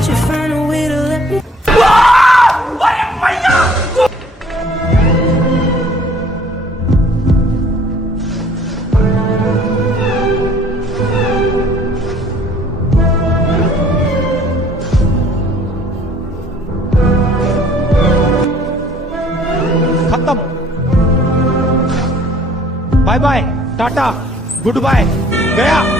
Could you find a way to let me? खत्म. Bye bye, tata, good bye, गया.